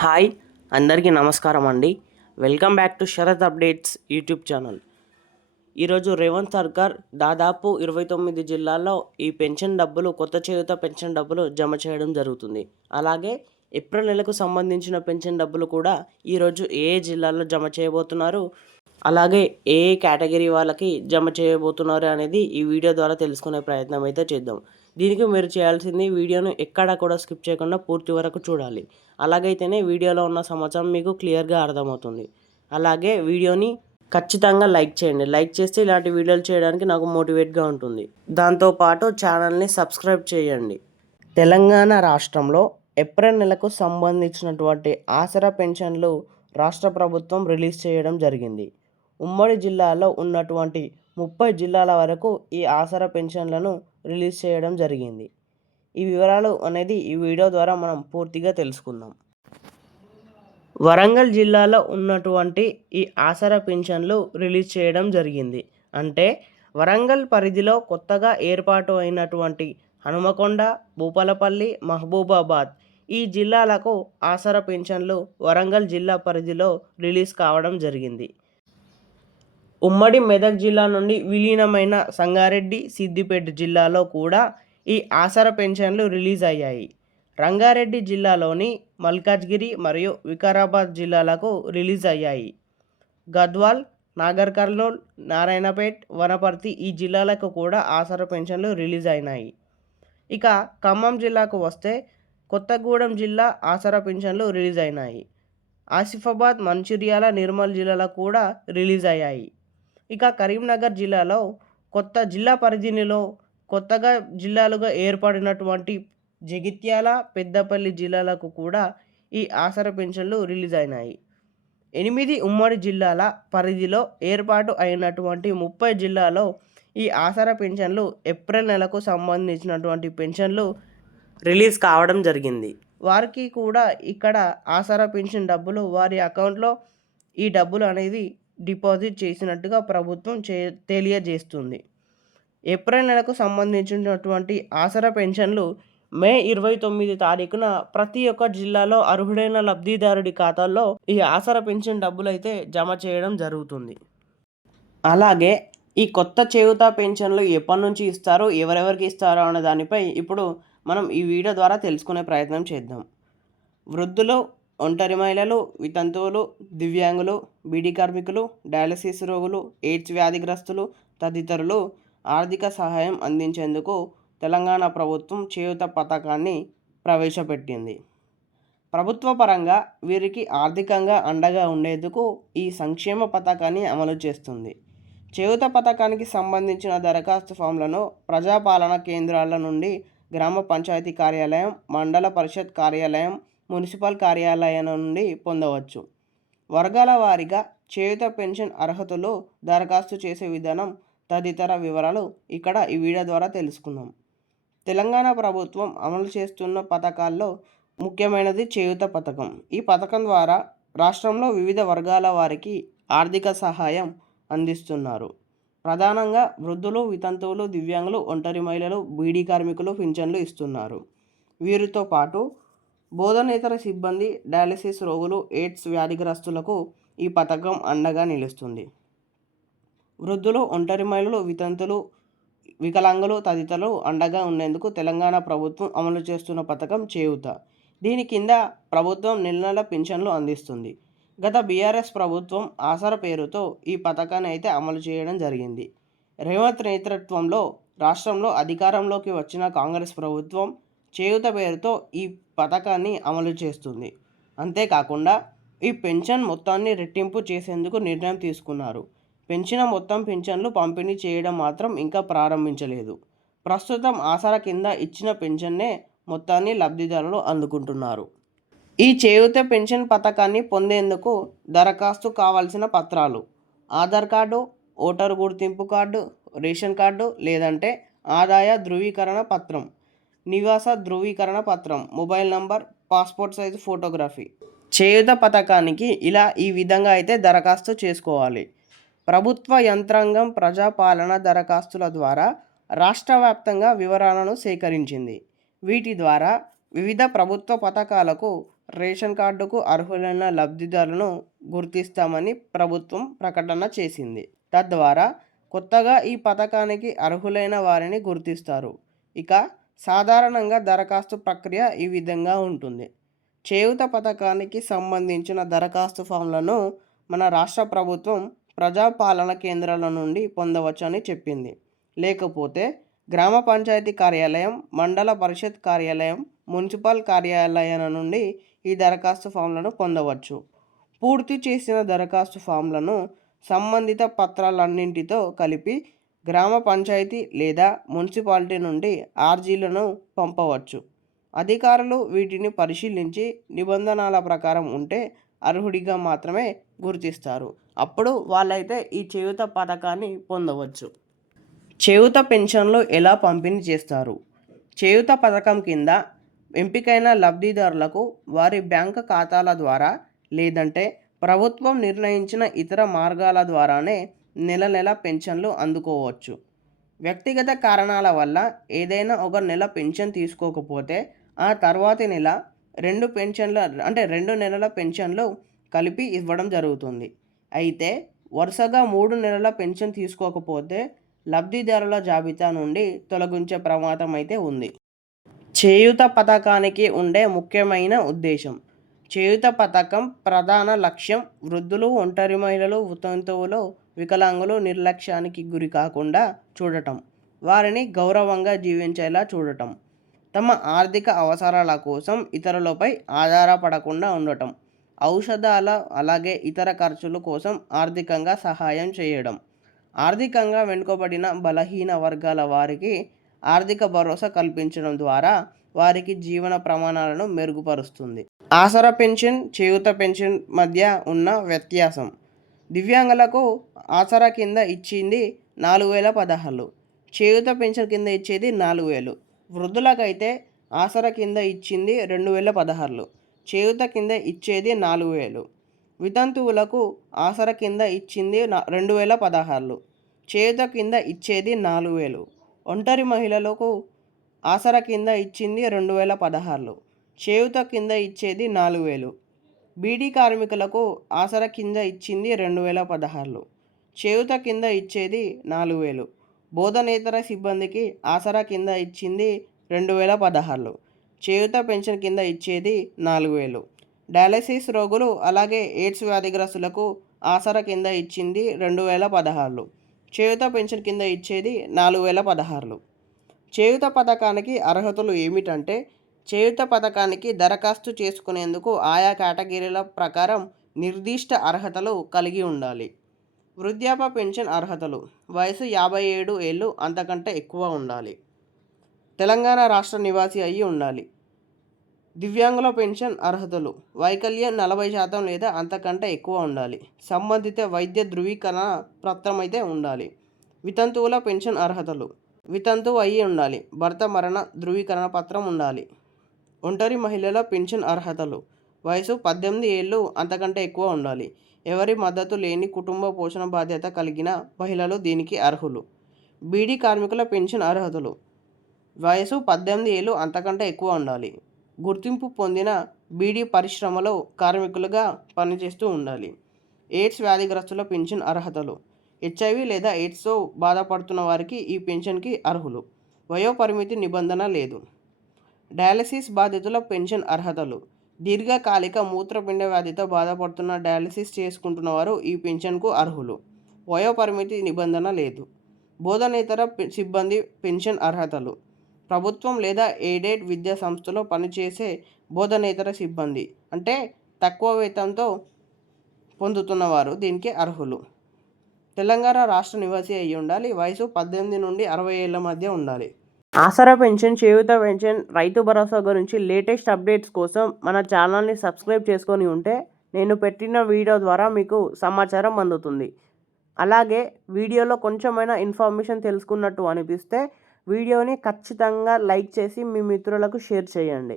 Hi అందరికీ నమస్కారం అండి. Welcome back to Sharath updates YouTube channel. ఈరోజు రేవంత్ సర్కార్ దాదాపు ఇరవై తొమ్మిది జిల్లాల్లో ఈ పెన్షన్ డబ్బులు కొత్త చేయుత పెన్షన్ డబ్బులు జమ చేయడం జరుగుతుంది. అలాగే ఏప్రిల్ నెలకు సంబంధించిన పెన్షన్ డబ్బులు కూడా ఈరోజు ఏ జిల్లాలో జిల్లాల్లో జమ చేయబోతున్నారు అలాగే ఏ ఏ కేటగిరీ వాళ్ళకి జమ చేయబోతున్నారు అనేది ఈ వీడియో ద్వారా తెలుసుకునే ప్రయత్నం అయితే చేద్దాం. దీనికి మీరు చేయాల్సింది వీడియోను ఎక్కడా కూడా స్కిప్ చేయకుండా పూర్తి వరకు చూడాలి. అలాగైతేనే వీడియోలో ఉన్న సమాచారం మీకు క్లియర్గా అర్థమవుతుంది. అలాగే వీడియోని ఖచ్చితంగా లైక్ చేయండి. లైక్ చేస్తే ఇలాంటి వీడియోలు చేయడానికి నాకు మోటివేట్గా ఉంటుంది. దాంతోపాటు ఛానల్ని సబ్స్క్రైబ్ చేయండి. తెలంగాణ రాష్ట్రంలో ఏప్రిల్ నెలకు సంబంధించినటువంటి ఆసరా పెన్షన్లు రాష్ట్ర ప్రభుత్వం రిలీజ్ చేయడం జరిగింది. ఉమ్మడి జిల్లాలో ఉన్నటువంటి ముప్పై జిల్లాల వరకు ఈ ఆసరా పెన్షన్లను రిలీజ్ చేయడం జరిగింది. ఈ వివరాలు అనేది ఈ వీడియో ద్వారా మనం పూర్తిగా తెలుసుకుందాం. వరంగల్ జిల్లాలో ఉన్నటువంటి ఈ ఆసరా పింఛన్లు రిలీజ్ చేయడం జరిగింది. అంటే వరంగల్ పరిధిలో కొత్తగా ఏర్పాటు అయినటువంటి హనుమకొండ భూపాలపల్లి మహబూబాబాద్ ఈ జిల్లాలకు ఆసరా పింఛన్లు వరంగల్ జిల్లా పరిధిలో రిలీజ్ కావడం జరిగింది. ఉమ్మడి మెదక్ జిల్లా నుండి విలీనమైన సంగారెడ్డి సిద్దిపేట జిల్లాలో కూడా ఈ ఆసరా పెన్షన్లు రిలీజ్ అయ్యాయి. రంగారెడ్డి జిల్లాలోని మల్కాజ్గిరి మరియు వికారాబాద్ జిల్లాలకు రిలీజ్ అయ్యాయి. గద్వాల్ నాగర్ కర్నూల్ నారాయణపేట్ వనపర్తి ఈ జిల్లాలకు కూడా ఆసరా పెన్షన్లు రిలీజ్ అయినాయి. ఇక ఖమ్మం జిల్లాకు వస్తే కొత్తగూడెం జిల్లా ఆసరా పెన్షన్లు రిలీజ్ అయినాయి. ఆసిఫాబాద్ మంచిర్యాల నిర్మల్ జిల్లాలకు కూడా రిలీజ్ అయ్యాయి. ఇక కరీంనగర్ జిల్లాలో కొత్త జిల్లా పరిధినిలో కొత్తగా జిల్లాలుగా ఏర్పడినటువంటి జగిత్యాల పెద్దపల్లి జిల్లాలకు కూడా ఈ ఆసరా పెన్షన్లు రిలీజ్ అయినాయి. ఎనిమిది ఉమ్మడి జిల్లాల పరిధిలో ఏర్పాటు అయినటువంటి ముప్పై జిల్లాలో ఈ ఆసరా పెన్షన్లు ఏప్రిల్ నెలకు సంబంధించినటువంటి పెన్షన్లు రిలీజ్ కావడం జరిగింది. వారికి కూడా ఇక్కడ ఆసరా పెన్షన్ డబ్బులు వారి అకౌంట్లో ఈ డబ్బులు అనేది డిపాజిట్ చేసినట్టుగా ప్రభుత్వం చే తెలియజేస్తుంది. ఏప్రిల్ నెలకు సంబంధించినటువంటి ఆసరా పెన్షన్లు మే ఇరవై తొమ్మిది తారీఖున ప్రతి ఒక్క జిల్లాలో అర్హుడైన లబ్ధిదారుడి ఖాతాల్లో ఈ ఆసరా పెన్షన్ డబ్బులు అయితే జమ చేయడం జరుగుతుంది. అలాగే ఈ కొత్త చేయుత పెన్షన్లు ఎప్పటి నుంచి ఇస్తారో ఎవరెవరికి ఇస్తారో అనే దానిపై ఇప్పుడు మనం ఈ వీడియో ద్వారా తెలుసుకునే ప్రయత్నం చేద్దాం. వృద్ధులు ఒంటరి మహిళలు వితంతువులు దివ్యాంగులు బీడీ కార్మికులు డయాలసిస్ రోగులు ఎయిడ్స్ వ్యాధిగ్రస్తులు తదితరులు ఆర్థిక సహాయం అందించేందుకు తెలంగాణ ప్రభుత్వం చేయుత పథకాన్ని ప్రవేశపెట్టింది. ప్రభుత్వ పరంగా వీరికి ఆర్థికంగా అండగా ఉండేందుకు ఈ సంక్షేమ పథకాన్ని అమలు చేస్తుంది. చేయుత పథకానికి సంబంధించిన దరఖాస్తు ఫామ్లను ప్రజాపాలన కేంద్రాల నుండి గ్రామ పంచాయతీ కార్యాలయం మండల పరిషత్ కార్యాలయం మున్సిపల్ కార్యాలయం నుండి పొందవచ్చు. వర్గాల వారీగా చేయుత పెన్షన్ అర్హతలు దరఖాస్తు చేసే విధానం తదితర వివరాలు ఇక్కడ ఈ వీడియో ద్వారా తెలుసుకుందాం. తెలంగాణ ప్రభుత్వం అమలు చేస్తున్న పథకాల్లో ముఖ్యమైనది చేయుత పథకం. ఈ పథకం ద్వారా రాష్ట్రంలో వివిధ వర్గాల వారికి ఆర్థిక సహాయం అందిస్తున్నారు. ప్రధానంగా వృద్ధులు వితంతువులు దివ్యాంగులు ఒంటరి మహిళలు బీడీ కార్మికులు పింఛన్లు ఇస్తున్నారు. వీరితో పాటు బోధనేతర సిబ్బంది డయాలసిస్ రోగులు ఎయిడ్స్ వ్యాధిగ్రస్తులకు ఈ పథకం అండగా నిలుస్తుంది. వృద్ధులు ఒంటరి మహిళలు వితంతులు వికలాంగులు తదితరులు అండగా ఉండేందుకు తెలంగాణ ప్రభుత్వం అమలు చేస్తున్న పథకం చేయూత. దీని కింద ప్రభుత్వం నెల నెల పింఛన్లు అందిస్తుంది. గత బీఆర్ఎస్ ప్రభుత్వం ఆసర పేరుతో ఈ పథకాన్ని అయితే అమలు చేయడం జరిగింది. రేవంత్ నేతృత్వంలో రాష్ట్రంలో అధికారంలోకి వచ్చిన కాంగ్రెస్ ప్రభుత్వం చేయూత పేరుతో ఈ పథకాన్ని అమలు చేస్తుంది. అంతేకాకుండా ఈ పెన్షన్ మొత్తాన్ని రెట్టింపు చేసేందుకు నిర్ణయం తీసుకున్నారు. పెంచిన మొత్తం పెన్షన్లు పంపిణీ చేయడం మాత్రం ఇంకా ప్రారంభించలేదు. ప్రస్తుతం ఆసరా కింద ఇచ్చిన పెన్షన్నే మొత్తాన్ని లబ్ధిదారులు అందుకుంటున్నారు. ఈ చేయూత పెన్షన్ పథకాన్ని పొందేందుకు దరఖాస్తు కావాల్సిన పత్రాలు ఆధార్ కార్డు ఓటరు గుర్తింపు కార్డు రేషన్ కార్డు లేదంటే ఆదాయ ధృవీకరణ పత్రం నివాస ధృవీకరణ పత్రం mobile number passport size photography. చేయుత పథకానికి ఇలా ఈ విధంగా అయితే దరఖాస్తు చేసుకోవాలి. ప్రభుత్వ యంత్రాంగం ప్రజాపాలన దరఖాస్తుల ద్వారా రాష్ట్ర వ్యాప్తంగా వివరాలను సేకరించింది. వీటి ద్వారా వివిధ ప్రభుత్వ పథకాలకు రేషన్ కార్డుకు అర్హులైన లబ్ధిదారులను గుర్తిస్తామని ప్రభుత్వం ప్రకటన చేసింది. తద్వారా కొత్తగా ఈ పథకానికి అర్హులైన వారిని గుర్తిస్తారు. ఇక సాధారణంగా దరఖాస్తు ప్రక్రియ ఈ విధంగా ఉంటుంది. చేయూత పథకానికి సంబంధించిన దరఖాస్తు ఫామ్లను మన రాష్ట్ర ప్రభుత్వం ప్రజాపాలన కేంద్రాల నుండి పొందవచ్చని చెప్పింది. లేకపోతే గ్రామ పంచాయతీ కార్యాలయం మండల పరిషత్ కార్యాలయం మున్సిపల్ కార్యాలయాల నుండి ఈ దరఖాస్తు ఫామ్లను పొందవచ్చు. పూర్తి చేసిన దరఖాస్తు ఫామ్లను సంబంధిత పత్రాలన్నింటితో కలిపి గ్రామ పంచాయతీ లేదా మున్సిపాలిటీ నుండి ఆర్జీలను పంపవచ్చు. అధికారులు వీటిని పరిశీలించి నిబంధనల ప్రకారం ఉంటే అర్హుడిగా మాత్రమే గుర్తిస్తారు. అప్పుడు వాళ్ళైతే ఈ చేయుత పథకాన్ని పొందవచ్చు. చేయుత పెన్షన్లు ఎలా పంపిణీ చేస్తారు? చేయుత పథకం కింద ఎంపికైన లబ్ధిదారులకు వారి బ్యాంక్ ఖాతాల ద్వారా లేదంటే ప్రభుత్వం నిర్ణయించిన ఇతర మార్గాల ద్వారానే నెల నెల పెన్షన్లు అందుకోవచ్చు. వ్యక్తిగత కారణాల వల్ల ఏదైనా ఒక నెల పెన్షన్ తీసుకోకపోతే ఆ తర్వాతి నెల రెండు పెన్షన్ల అంటే రెండు నెలల పెన్షన్లు కలిపి ఇవ్వడం జరుగుతుంది. అయితే వరుసగా మూడు నెలల పెన్షన్ తీసుకోకపోతే లబ్ధిదారుల జాబితా నుండి తొలగించే ప్రమాదం అయితే ఉంది. చేయూత పథకానికి ఉండే ముఖ్యమైన ఉద్దేశం చేయూత పథకం ప్రధాన లక్ష్యం వృద్ధులు ఒంటరి మహిళలు వితంతువులు వికలాంగులు నిర్లక్ష్యానికి గురి కాకుండా చూడటం వారిని గౌరవంగా జీవించేలా చూడటం తమ ఆర్థిక అవసరాల కోసం ఇతరులపై ఆధారపడకుండా ఉండటం ఔషధాల అలాగే ఇతర ఖర్చుల కోసం ఆర్థికంగా సహాయం చేయడం ఆర్థికంగా వెనుకబడిన బలహీన వర్గాల వారికి ఆర్థిక భరోసా కల్పించడం ద్వారా వారికి జీవన ప్రమాణాలను మెరుగుపరుస్తుంది. ఆసరా పెన్షన్ చేయూత పెన్షన్ మధ్య ఉన్న వ్యత్యాసం. దివ్యాంగులకు ఆసరా కింద ఇచ్చింది నాలుగు వేల పదహారు. చేయుత పెన్షన్ కింద ఇచ్చేది నాలుగు వేలు. వృద్ధులకైతే ఆసరా కింద ఇచ్చింది రెండు వేల పదహారులు చేయుత కింద ఇచ్చేది నాలుగు వేలు. వితంతువులకు ఆసరా కింద ఇచ్చింది రెండు వేల పదహారులు చేయుత కింద ఇచ్చేది నాలుగు వేలు. ఒంటరి మహిళలకు ఆసరా కింద ఇచ్చింది రెండు వేల పదహారులు చేయుత కింద ఇచ్చేది నాలుగు వేలు. బీడీ కార్మికులకు ఆసరా కింద ఇచ్చింది రెండు వేల పదహారులు. చేయుత కింద ఇచ్చేది నాలుగు వేలు. బోధనేతర సిబ్బందికి ఆసరా కింద ఇచ్చింది రెండు వేల పదహారులు. చేయుత పెన్షన్ కింద ఇచ్చేది నాలుగు వేలు. డయాలసిస్ రోగులు అలాగే ఎయిడ్స్ వ్యాధిగ్రస్తులకు ఆసరా కింద ఇచ్చింది రెండు వేల పదహారులు. చేయుత పెన్షన్ కింద ఇచ్చేది నాలుగు వేల పదహారులు. చేయూత పథకానికి అర్హతలు ఏమిటంటే చేయూత పథకానికి దరఖాస్తు చేసుకునేందుకు ఆయా కేటగిరీల ప్రకారం నిర్దిష్ట అర్హతలు కలిగి ఉండాలి. వృద్ధాప్య పెన్షన్ అర్హతలు వయసు యాభై ఏడు ఏళ్ళు అంతకంటే ఎక్కువ ఉండాలి. తెలంగాణ రాష్ట్ర నివాసి అయ్యి ఉండాలి. దివ్యాంగుల పెన్షన్ అర్హతలు వైకల్యం నలభై శాతం లేదా అంతకంటే ఎక్కువ ఉండాలి. సంబంధిత వైద్య ధృవీకరణ పత్రం అయితే ఉండాలి. వితంతువుల పెన్షన్ అర్హతలు వితంతువు అయ్యి ఉండాలి. భర్త మరణ ధృవీకరణ పత్రం ఉండాలి. ఒంటరి మహిళల పెన్షన్ అర్హతలు. వయసు పద్దెనిమిది ఏళ్ళు అంతకంటే ఎక్కువ ఉండాలి. ఎవరి మద్దతు లేని కుటుంబ పోషణ బాధ్యత కలిగిన మహిళలు దీనికి అర్హులు. బీడీ కార్మికుల పెన్షన్ అర్హతలు. వయసు పద్దెనిమిది ఏళ్ళు అంతకంటే ఎక్కువ ఉండాలి. గుర్తింపు పొందిన బీడీ పరిశ్రమలో కార్మికులుగా పనిచేస్తూ ఉండాలి. ఎయిడ్స్ వ్యాధిగ్రస్తుల పెన్షన్ అర్హతలు. హెచ్ఐవి లేదా ఎయిడ్స్తో బాధపడుతున్న వారికి ఈ పెన్షన్కి అర్హులు. వయోపరిమితి నిబంధన లేదు. డయాలసిస్ బాధితుల పెన్షన్ అర్హతలు. దీర్ఘకాలిక మూత్రపిండ వ్యాధితో బాధపడుతున్న డయాలసిస్ చేసుకుంటున్న వారు ఈ పెన్షన్కు అర్హులు. వయోపరిమితి నిబంధన లేదు. బోధనేతర సిబ్బంది పెన్షన్ అర్హతలు. ప్రభుత్వం లేదా ఎయిడెడ్ విద్యా సంస్థలో పనిచేసే బోధనేతర సిబ్బంది అంటే తక్కువ వేతంతో పొందుతున్నవారు దీనికి అర్హులు. తెలంగాణ రాష్ట్ర నివాసి అయి ఉండాలి వయసు పద్దెనిమిది నుండి అరవై ఏళ్ళ మధ్య ఉండాలి. ఆసరా పెన్షన్ చేయూత పెన్షన్ రైతు భరోసా గురించి లేటెస్ట్ అప్డేట్స్ కోసం మన ఛానల్ని సబ్స్క్రైబ్ చేసుకొని ఉంటే నేను పెట్టిన వీడియో ద్వారా మీకు సమాచారం అందుతుంది. అలాగే వీడియోలో కొంచెమైనా ఇన్ఫర్మేషన్ తెలుసుకున్నట్టు అనిపిస్తే వీడియోని ఖచ్చితంగా లైక్ చేసి మీ మిత్రులకు షేర్ చేయండి.